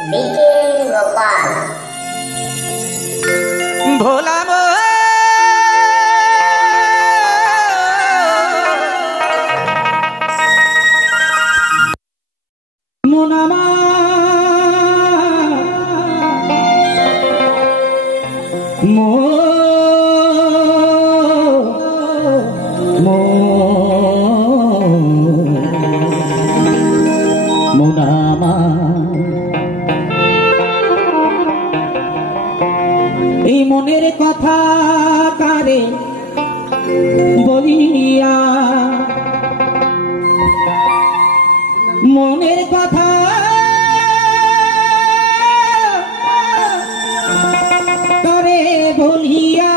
বিকেল গোপাল ভোলা মোনামা মোনামা এই মনের কথা কারে বলিয়া মনের কথা কারে বলিয়া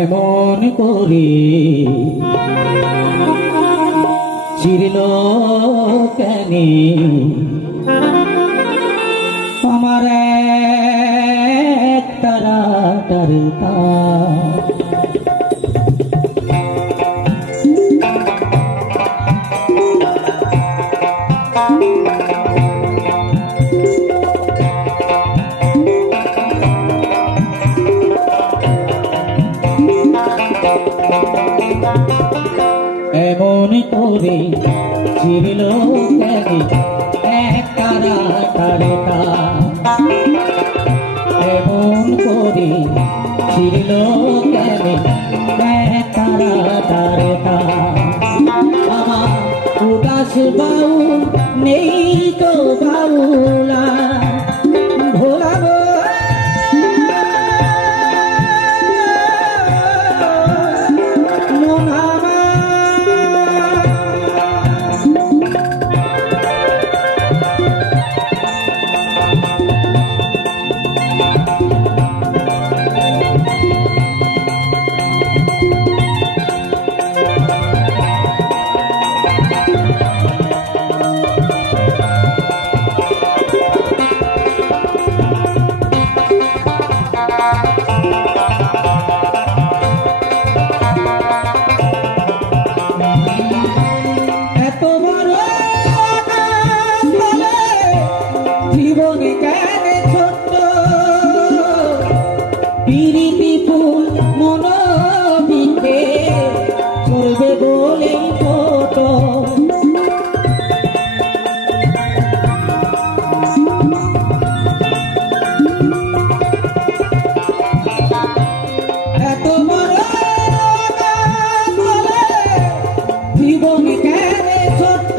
এমন করে চিরল কেন আমার তারা তারতা এমন করে চিরল কেন এক তারা তারতা এমন করে চিরল কেন এক তারা তারতা আমার উদাস বাউল নেই তো বাউলা ভোলাবো পিরিতি ফুল মন বিকে চলবে বলে ফটো এত বড় জীবন কেন ছোট্ট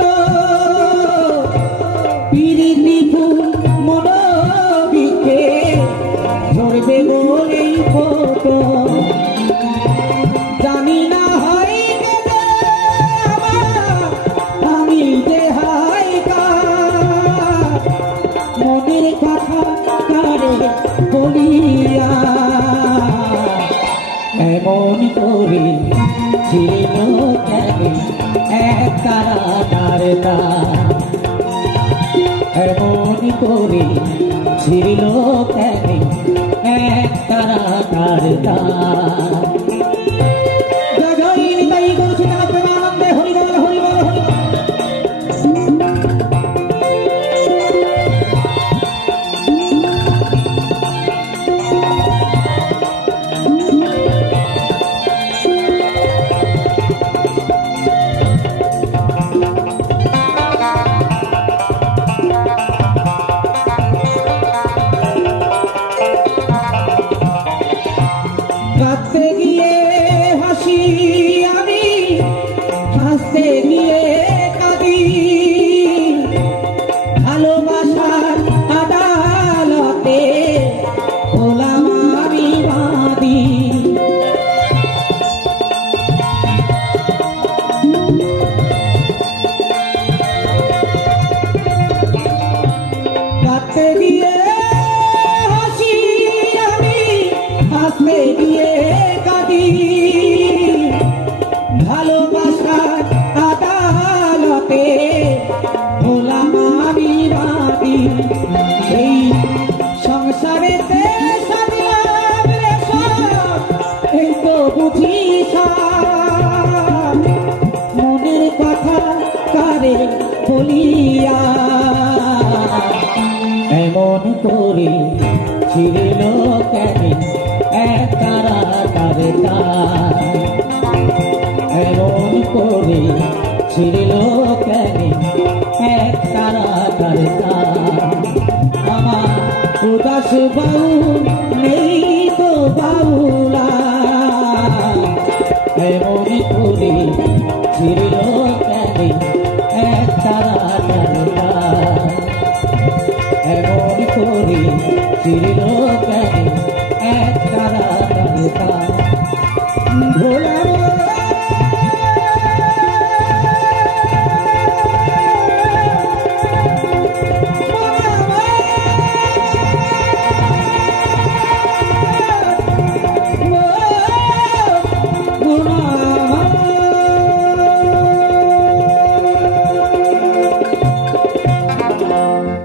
পিরিতি ফুল মন বিকে ধরবে বলে ফটো জানি না হয় আমি যে হাই মনের কথা কারে বলিয়া এমন করে ছিল কেন এক তারা তারতা এমন করে ছিল কেন এক তারা তারতা জগইনি তাই করছি না প্রেমানন্দে হরি বল হরি বল হরি কাঁদতে গিয়ে হাসি আমি হাসতে গিয়ে কাঁদি ভালোবাসার আদালতে হলাম আমি বাদী কাঁদতে গিয়ে হাসি আমি হাসতে গিয়ে কাঁদি ভালোবাসার আদালতে হলাম আমি বাদী এই সংসারেতে এই তো বুঝি মনের কথা কারে ছিড়িল কেন এক তারা তারে এমন করে ছিড়িল কেন এক তারা তারে আমার উদাস বাবু নেই তো বাবুরা এমন করে ছিড়িল কেন এক তারা তারে এমন করে ছিড়িল কেন